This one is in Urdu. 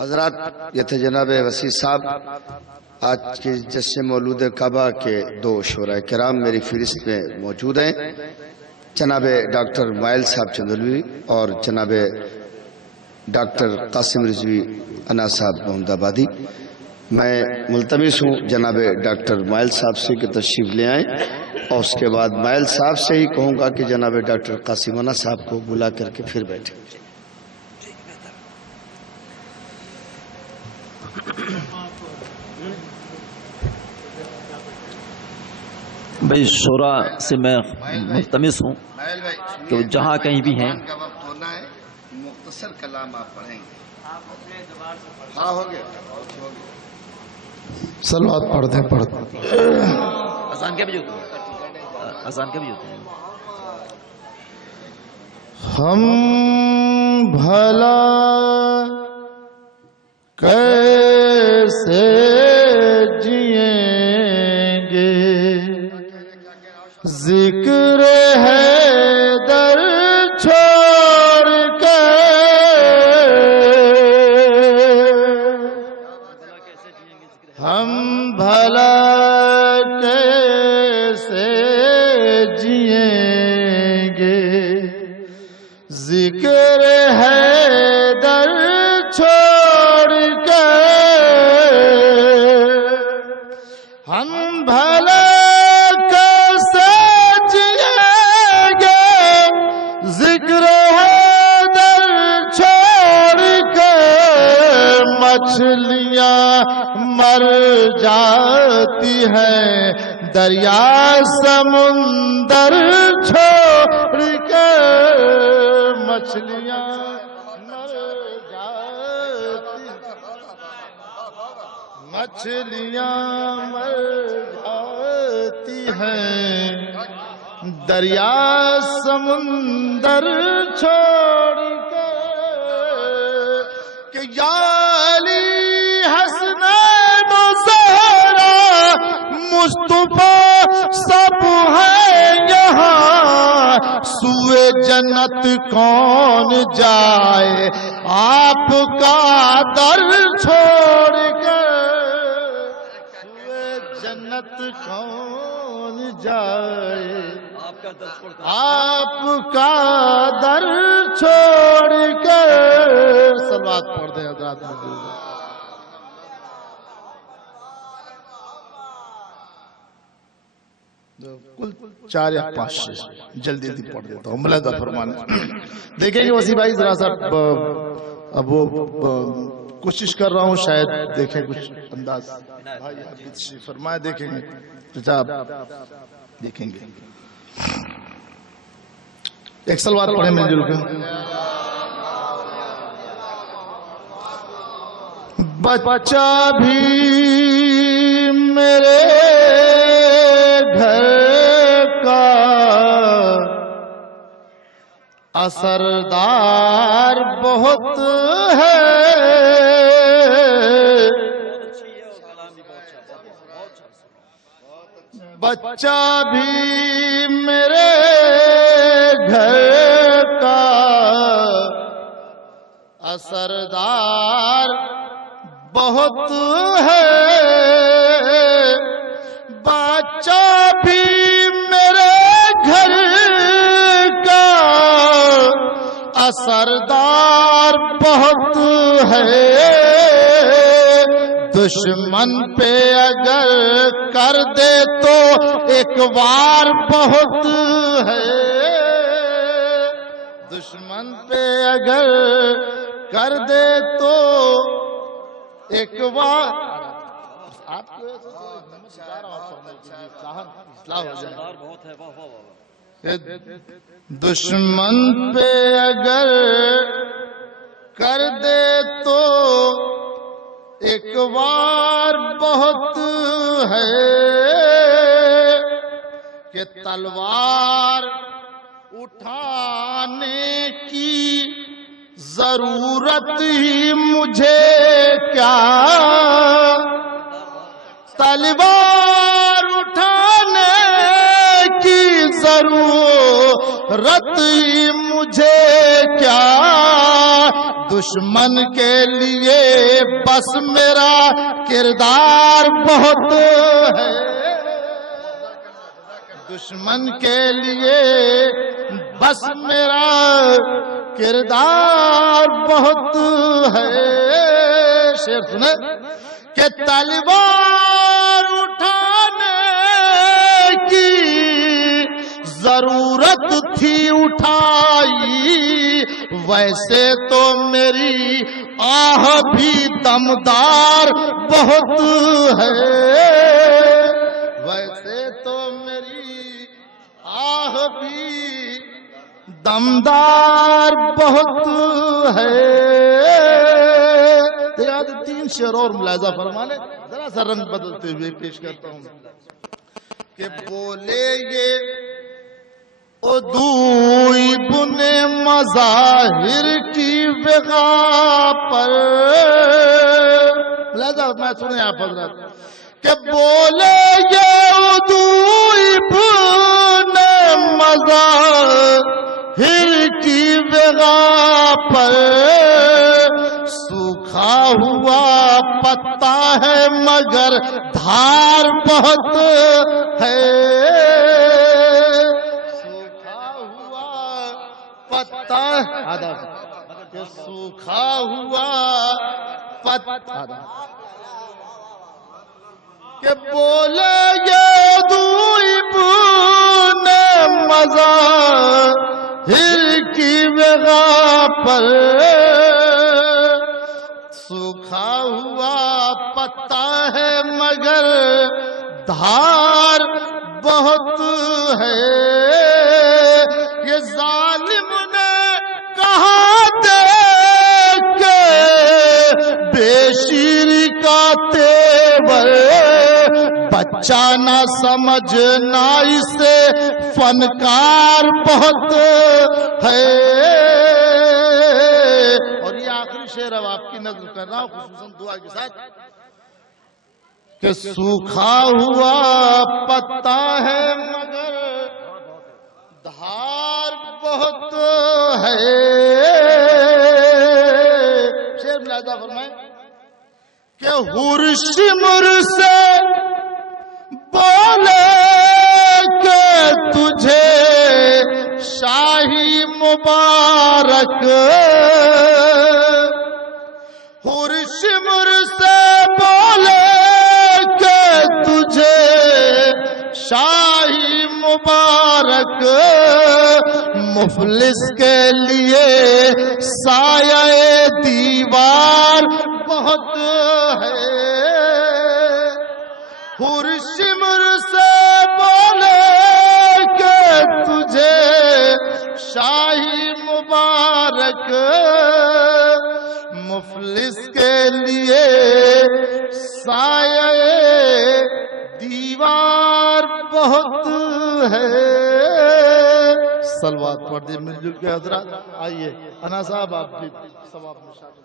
حضرات، یہ تھے جناب وسیع صاحب آج کے جشن مولود کعبہ کے دو شعراء کرام میری فہرست میں موجود ہیں، جناب ڈاکٹر مائل صاحب چندولوی اور جناب ڈاکٹر قاسم رضوی انا صاحب محمد آبادی۔ میں ملتمس ہوں جناب ڈاکٹر مائل صاحب سے کہ تشریف لے آئیں، اور اس کے بعد مائل صاحب سے ہی کہوں گا کہ جناب ڈاکٹر قاسم انا صاحب کو بلا کر کے پھر بیٹھیں۔ بھائی شعراء سے میں ملتمس ہوں کہ وہ جہاں کہیں بھی ہیں مختصر کلام آپ پڑھیں گے۔ ہاں ہو گیا، صلوات پڑھتے اذان کیا بجے ہوتی ہے؟ اذان کیا بجے ہوتی ہے؟ ہم بھلا کیسے جئیں گے، ذکر ہے در چھوڑ کے، ہم بھلا کیسے جئیں گے، ذکر ہے در چھوڑ کے، ہم بھلا کیسے جئیں گے، ذکر ہے در چھوڑ کے، مچھلیاں مر جاتی ہیں دریا سمندر چھوڑ کے، مچھلیاں مر جاتی، مچھلیاں مر جاتی ہیں دریا سمندر چھوڑ کے، کہ یا علی حسنین و زہرا مصطفیٰ سب ہیں یہاں، سوئے جنت کون جائے آپ کا در چھوڑ کے، سوئے جنت کون جائے آپ کا در چھوڑ کے۔ صلوات پڑھ دیں حضرات موجود ہیں۔ کل 4 یا 5 جلدی پڑھ دیتا ہوں، ملاحظہ فرمانے۔ دیکھیں گے وسیع بھائی ذرا سا اب وہ کوشش کر رہا ہوں، شاید دیکھیں کچھ انداز بھائی حافظ شریف فرمائے، دیکھیں گے چچا آپ دیکھیں گے۔ ایک صلوات پڑھیں مل جل کے۔ بچہ بھی میرے گھر کا اثردار بہت ہے، بچہ بھی میرے گھر کا اثردار بہت ہے، بچہ بھی میرے گھر کا اثردار بہت ہے، دشمن پہ اگر کر دے تو ایک وار بہت ہے، دشمن پہ اگر کر دے تو ایک وار، آپ کو دشمن پہ اگر کر دے تو ایک وار بہت ہے، کہ تلوار اٹھانے کی ضرورت ہی مجھے کیا، تلوار اٹھانے کی ضرورت ہی مجھے کیا، دشمن کے لیے بس میرا کردار بہت ہے، دشمن کے لیے بس میرا کردار بہت ہے۔ شعر سنے کہ تلوار اٹھانے کی ضرورت تھی اٹھائی، ویسے تو میری آہ بھی دمدار بہت ہے، ویسے تو میری آہ بھی دمدار بہت ہے۔ تین شعر اور ملاحظہ فرمانے، ذرا سا رنگ بدلتے ہوئے پیش کرتا ہوں کہ بولے یہ ادو ابن مظاہر کی وغا پر، ملاحظہ میں سنیں آپ حضرات کہ بولے یہ ادو ابن مظاہر کی وغا پر، سوکھا ہوا پتا ہے مگر دھار بہت ہے، سوکھا ہوا پتا کہ سوکھا ہوا پتا کہ بولے یہ دو ابن مظاہر کی وغا پر، سوکھا ہوا پتا ہے مگر دھار بہت ہے۔ یہ ظالم نے کہا دیکھ کے بے شیری کا تیور، بچہ نہ سمجھنا اسے فنکار بہت ہے۔ اور یہ آخری شعر اب آپ کی نظر کر رہا ہوں خصوصاً دعا کے ساتھ کہ سوکھا ہوا پتا ہے مگر دھار بہت ہے۔ شعر ملاحظہ فرمائیں کہ ہرشمر سے بولے کہ تجھے شاہی مبارک، ہرشمر سے بولے کہ تجھے شاہی مبارک، مفلس کے لیے سایہ دیوار بہت ہے۔ ہرشمر سے بولے کہ تجھے شاہی مبارک، مفلس کے لیے سایہ دیوار بہت ہے۔ صلوات پڑھ دیں مل جل کے حضرات۔ آئیے انا صاحب آپ بھی ثواب میں شامل